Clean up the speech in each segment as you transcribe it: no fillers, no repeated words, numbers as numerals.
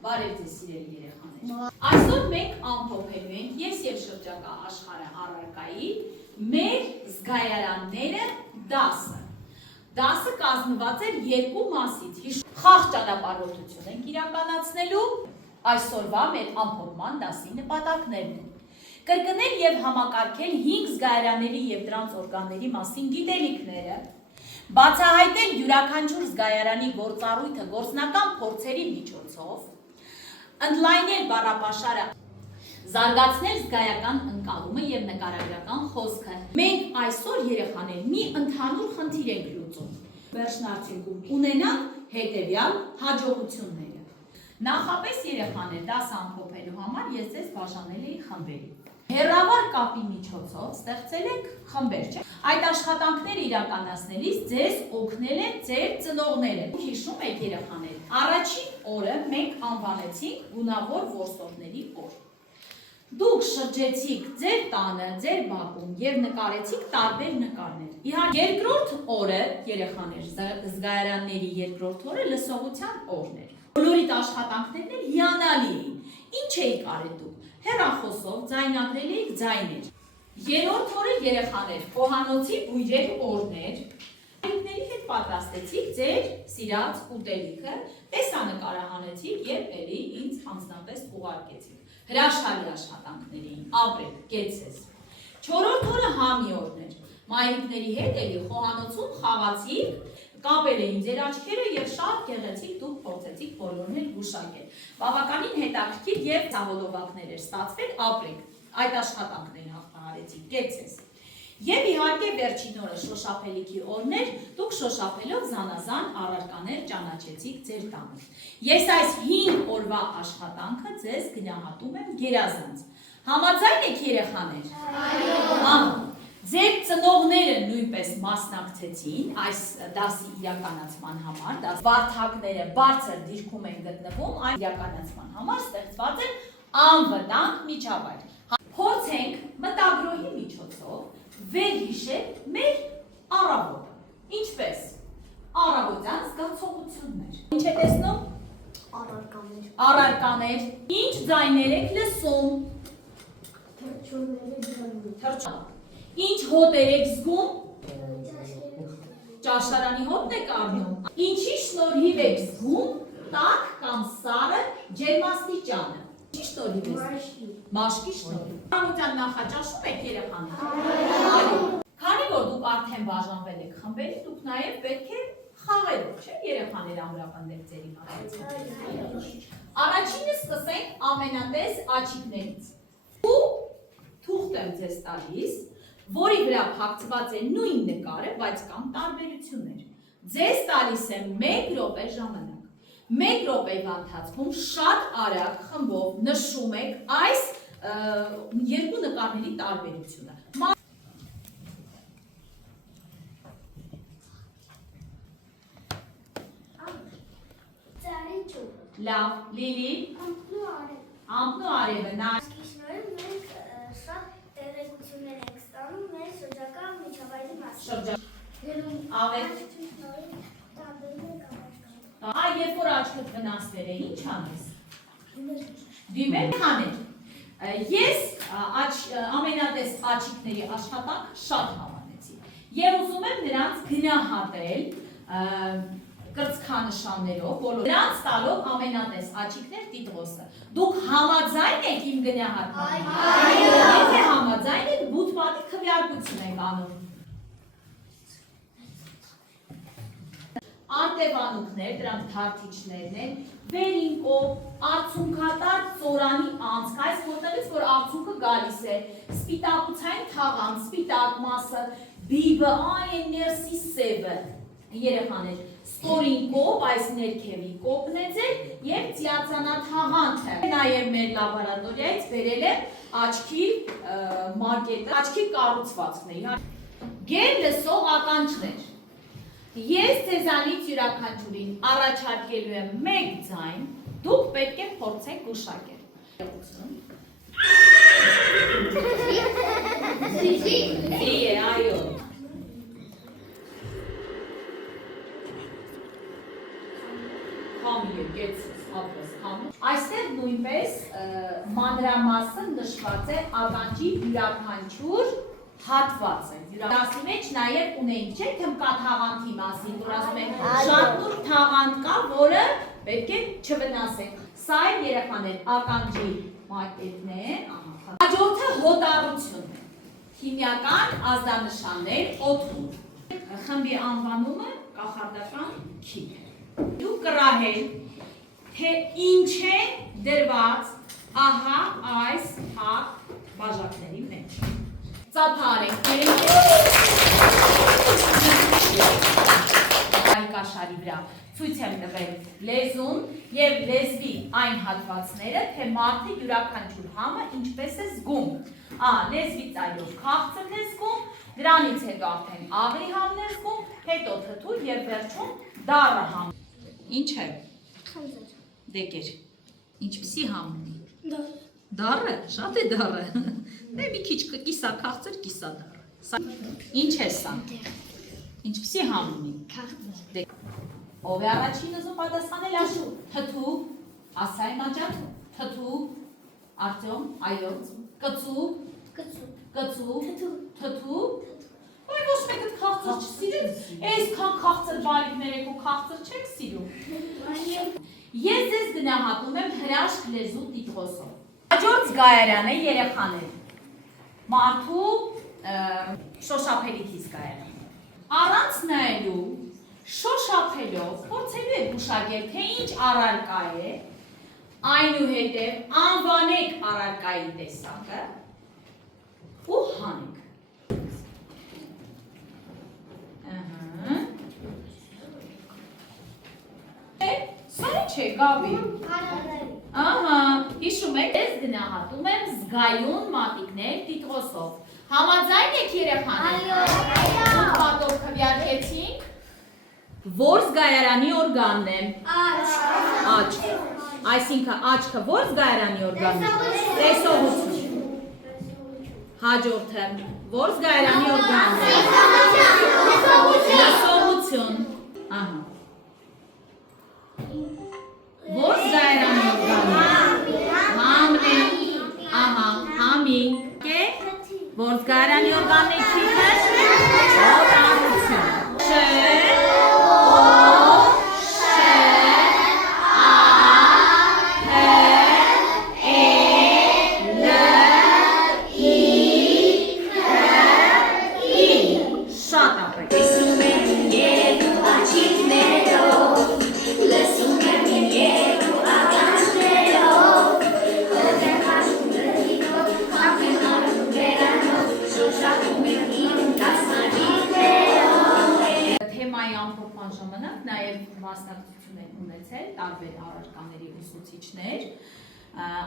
Բարև ձեզ սիրելի երեխաներ։ Այսօր մենք ամփոփելու ենք ես եւ շրջակա աշխարհը առարկայի մեր զգայարանները 10-ը։ 10-ը կազմված է երկու մասից։ Խաղ ճանապարհորդություն ենք իրականացնելու այսօրվա մեր ամփոփման դասի նպատակներն են։ Կրկնել եւ համակարգել 5 զգայարանների եւ դրանց օրգանների մասին գիտելիքները, բացահայտել յուրաքանչյուր զգայարանի գործառույթը գործնական փորձերի միջոցով, ընդլայնել բառապաշարը, զարգացնել զգայական ընկալումը եւ նկարագրական խոսքը։ Մենք այսօր երեխաներ մի ընդհանուր խնդիր ենք լուծում։ Վերջնարդյունքում ունենանք հետեւյալ հաջողությունները։ Նախապես երեխաներ դասը ամփոփելու համար ես ձեզ բաժանել էի խմբերի։ Հեռավար կապի միջոցով ստեղծել ենք խմբեր, չէ՞։ Այդ աշխատանքները իրականացնելիս ձեզ օգնել են ձեր ծնողները։ Հիշում եք երեխաներ, առաջին օրը մենք անվանեցինք գունավոր որսորդների օր։ Դուք շրջեցիք ձեր տանը, ձեր բակում եւ նկարեցիք տարբեր նկարներ։ Իհարկե, երկրորդ օրը երեխաներ, զգայարանների երկրորդ օրը լսողության օրն էր։ Բոլորիդ աշխատանքներն հիանալի էին։ Ինչ էիք արել դուք։ Հեռախոսով ձայնագրել էիք ձայներ։ Երրորդ օրը երեխաներ խոհանոցի բույրեր օրներ։ Ուտելիքների հետ պատրաստեցիք ձեր սիրած ուտելիքը, տեսանկարահանեցիք եւ ելի ինձ անձնապես ուղարկեցիք։ Հրաշալի աշխատանքներ էին, ապրեք, կեցես։ Չորրորդ օրը համի օրն էր։ Մայրիկների հետ ելի խոհանոցում խաղացիք, կապել էին ձեր աչքերը եւ շատ գեղեցիկ դուք փորձեցիք բոլորն էլ գուշակել։ Բավականին հետաքրքիր եւ ցավոլովակներ էր ստացվել, ապրեք։ Այդ աշխատանքները հաղթահարեցիք, կեցես։ Եվ իհարկե վերջին օրը շոշափելիքի օրն էր, դուք շոշափելով զանազան առարկաներ ճանաչեցիք ձեր տանը։ Ես այս 5 օրվա աշխատանքը ձեզ գնահատում եմ գերազանց։ Համաձայն եք երեխաներ։ Այո։ Ձեր ծնողները նույնպես մասնակցեցին այս դասի իրականացման համար, վարդակները բարձր դիրքում են գտնվում, այն իրականացման համար ստեղծված են անվտանգ միջավայր։ Փորձենք մտագրոհի միջոցով վերհիշել մեր առավոտը։ Ինչպես առավոտյան զգացողություններ։ Ինչ է տեսնում։ Առարկաներ։ Ինչ ձայներ եք լսում։ Թռչուն։ Ինչ հոտեր եք զգում։ Ճաշարանի հոտն եք առնում։ Ինչի շնորհիվ եք զգում տաք կամ սառը ջերմաստիճանը։ Ինչի շնորհիվ եք։ Մաշկի շնորհիվ։ Առավոտյան նախաճաշում եք երեխաներ։ Այո։ Քանի որ դուք արդեն բաժանվել եք խմբերի, դուք նաև պետք է խաղերով, չէ՞, երեխաներ ամրապնդեք ձեր իմաստությունը։ Առաջինը սկսենք ամենատես աջիկներից։ Ու թուղթ եմ ձեզ տալիս, որի վրա փակցված է նույն նկարը, բայց կան տարբերություններ։ Ձեզ տալիս եմ 1 րոպե ժամանակ։ 1 րոպեվա ընթացքում շատ արագ խմբով նշում եք այս երկու նկարների տարբերությունը։ Լավ, Լիլի։ Ամպն ու արևը, նա։ Մենք շատ տեղեկություններ ենք ստանում մեր շրջակա միջավայրի մասին։ Ավետ։ Երբ որ աչքդ վնասվել է, ինչ անես։ Դիմել քաներ։ Ես ամենատես աջիկների աշխատանք շատ հավանեցի։ Եվ ուզում եմ նրանց գնահատել կրծքանշաններով, նրանց տալով ամենատես աջիկներ Տիտղոսը։ Դուք համաձայն եք իմ գնահատմանը։ Այո։ Եթե համաձայն եք, բութպատի քվեարկություն ենք անում։ Արտևանուկներ, դրանք թարթիչներն են, վերինկով, արցունքատար ծորանի անցք, այս որտեղից որ արցունքը գալիս է, սպիտակուցային թաղանթ, սպիտակ մասը, բիբը, այն ներսի սևը, երեխաներ, ստորինկով, այս ներքևի կոպն է ձեր և ծիածանաթաղանթը։ Նաև մեր լաբորատորիայից բերել է աչքի մակետը, աչքի կառուցվածքն է, գեր լսող ականջներ։ Ես ձեզանից յուրաքանչյուրին առաջարկելու եմ 1 ձայն, դուք պետք է փորձեք գուշակել։ Զի է, այո։ Համի է, կեցս, հատված համը։ Այստեղ նույնպես մանրամասն նշված է ականջի յուրաքանչյուր հատվածը։ Դասի մեջ նաև ունենք, չէ՞, թմկա թաղանթի մասին, որ ասում են շատ նուրբ թաղանթ կա, որը պետք է չվնասենք։ Սա է երեխաներ ականջի մակետն է, հաջորդը հոտառությունն է։ Քիմիական ազդանշաններ օդում։ Խմբի անվանումը կախարդական քիմ։ Դու կռահել, թե ինչ է դրված ահա այս հատ բաժակների մեջ։ Ծափարենք այն կաշարի վրա ցույց եմ տվել լեզուն եւ լեզվի այն հատվածները, թե մարդը յուրաքանչյուր համը ինչպես է զգում։ Լեզվի ծայրով քաղցրն է զգում, դրանից հետո արդեն աղի համն է զգում, հետո թթու եւ վերջում դառը համ։ Ինչ է։ Խնձոր։ Դեկեր։ Ինչպիսի համ ունի։ Դառը, շատ է դառը։ Դե մի քիչ կիսա քաղցր, կիսա դառը։ Ինչ է սա։ Ինչպիսի համ ունի։ Քաղցր։ Ով է առաջին ուզում պատասխանել Աշու։ Թթու, ասա իմ աջակ, թթու, Արտյոմ, այո, կծու, կծու, թթու։ Ոայ ոչ մեկը քաղցր չսիրում։ Այսքան քաղցր բալիկներ եք ու քաղցր չեք սիրում։ Ես ձեզ գնահատում եմ հրաշք լեզու տիտղոսով։ Հաջորդ զգայարանը երեխաներ։ Մարդու շոշափելիքի զգայարանը։ Առանց նայելու, շոշափելով, փորձելու եք գուշակել, թե ինչ առարկա է, այնուհետև անվանեք առարկայի տեսակը ու հանեք։ Սա ինչ է, Գաբի։ Հիշում եք, ես գնահատում եմ զգայուն մատիկներ տիտղոսով։ Համաձայն եք երեխաներ։ Պատով քվեարկեցինք, որ զգայարանի օրգանն է։ Աչք։ Այսինքն աչքը որ զգայարանի օրգանն է։ Տեսողություն։ Հաջորդը որ զգայարանի օրգանն է։ Լսողություն։ Որ զգայարանի օրգանն է։ Համն է։ Համի։ Որ զգայարանի օրգանն է քիքը։ Հոտառություն։ Մասնակցություն են ունեցել տարբեր առարկաների ուսուցիչներ։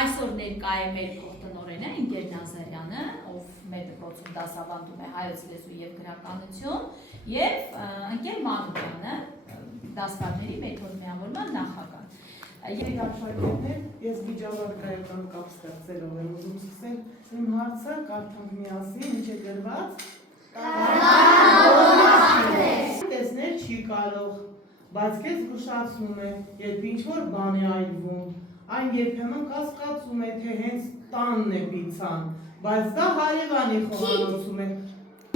Այսօր ներկա է մեր փոխտնօրենը Ինգեր Նազարյանը, ով մեր դպրոցում դասավանդում է հայոց լեզու եւ գրականություն, եւ ընկեր Մանուկյանը, դասկարների մեթոդ միավորման նախագահ։ Երեխաներ, ես վիճակագրական կապ ստեղծելով եմ ուզում սկսել իմ հարցը, կարդանք միասին, ինչ է գրված։ Տեսնել չի կարող, բայց քեզ զգուշացնում է, երբ ինչ-որ բան է այլվում, այն երբեմն կասկածում է, թե հենց տանն է պիցան, բայց դա հարևանի խոհանոցում է։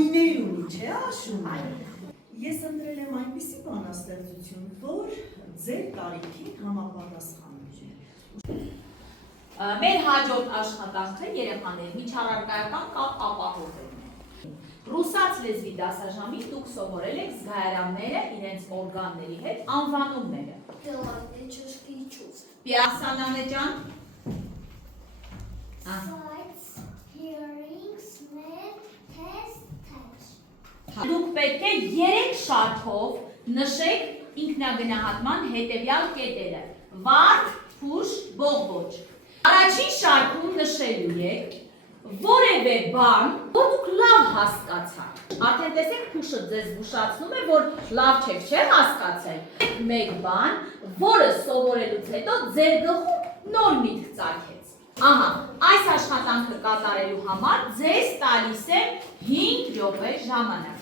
Իներ ունի, չէ, Աշուն։ Ես ընտրել եմ այնպիսի բանաստեղծություն, որ ձեր տարիքին համապատասխանում է։ Մեր հաջորդ աշխատանքը երեխաներ միջառարկայական կապ ապահովելն է։ Ռուսաց լեզվի դասաժամին դուք սովորել եք զգայարանները իրենց օրգանների հետ անվանումները։ Պիասանանե ջան։ Sights, hearing, smell, taste, touch։ Դուք պետք է 3 շարքով նշեք ինքնագնահատման հետևյալ կետերը. վարդ, փուշ, բողբոջ։ Առաջին շարքում նշելու եք որևէ բան, որ դուք լավ հասկացաք։ Արդեն տեսեք փուշը ձեզ զգուշացնում է, որ լավ չեք, չէ՞ հասկացել։ Մեկ բան, որը սովորելուց հետո ձեր գլխում նոր միտք ծագեց։ Ահա, այս աշխատանքը կատարելու համար ձեզ տալիս եմ 5 րոպե ժամանակ։